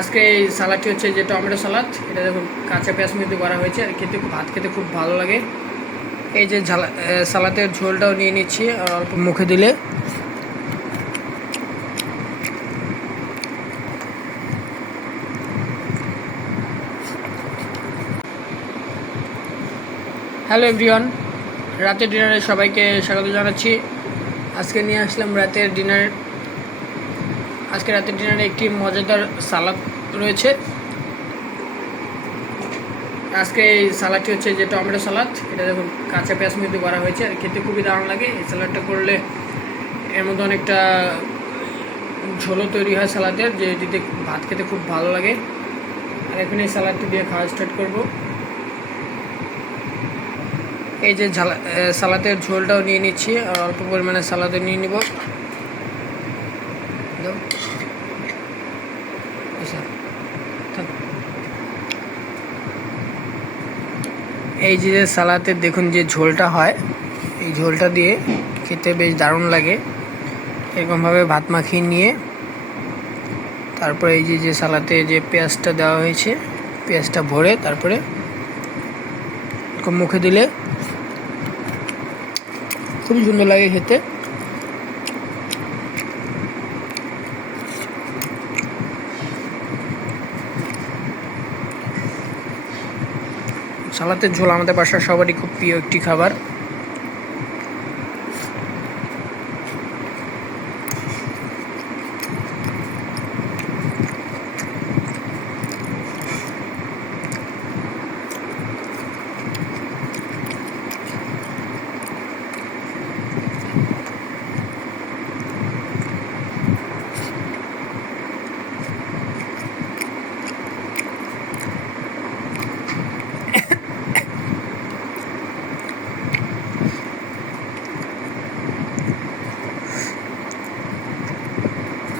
আজকে এই সালাডটি হচ্ছে যে টমেটো সালাদ। এটা দেখুন কাঁচা পেঁয়াজ মধ্যে করা হয়েছে, আর খেতে ভাত খেতে খুব ভালো লাগে। এই যে সালাদের ঝোলটাও নিয়ে নিচ্ছি, আর অল্প মুখে দিলে হ্যালো এভরিওয়ান, রাতের ডিনারে সবাইকে স্বাগত জানাচ্ছি। আজকে নিয়ে আসলাম রাতের ডিনারে একটি মজাদার সালাদ রয়েছে। আজকে এই সালাডটি হচ্ছে যে টমেটো সালাদ। এটা দেখুন কাঁচা পেঁয়াজ মধ্যে করা হয়েছে, আর খেতে খুবই দারুণ লাগে। এই সালাডটা করলে এর মধ্যে অনেকটা ঝোলও তৈরি হয় সালাদের, যে এটিতে ভাত খেতে খুব ভালো লাগে। আর এখন এই সালাডটি দিয়ে খাওয়া স্টার্ট করব। এই যে সালাদের ঝোলটাও নিয়ে নিচ্ছি, আর অল্প পরিমাণে সালাদও নিয়ে নিব। এই যে সালাদের দেখুন যে ঝোলটা হয়, এই ঝোলটা দিয়ে খেতে বেশ দারুণ লাগে। এরকমভাবে ভাত মাখিয়ে নিয়ে তারপরে এই যে সালাতে যে পেঁয়াজটা দেওয়া হয়েছে, পেঁয়াজটা ভরে তারপরে মুখে দিলে খুবই সুন্দর লাগে খেতে। সালাদের ঝোল আমাদের বাসার সবারই খুব প্রিয় একটি খাবার।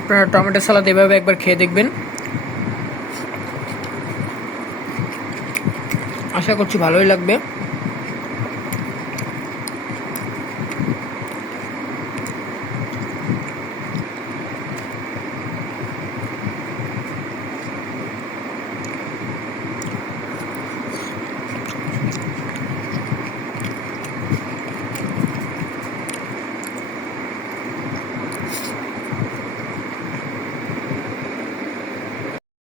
আপনারা টমেটো সালাদ এভাবে একবার খেয়ে দেখবেন, আশা করছি ভালোই লাগবে।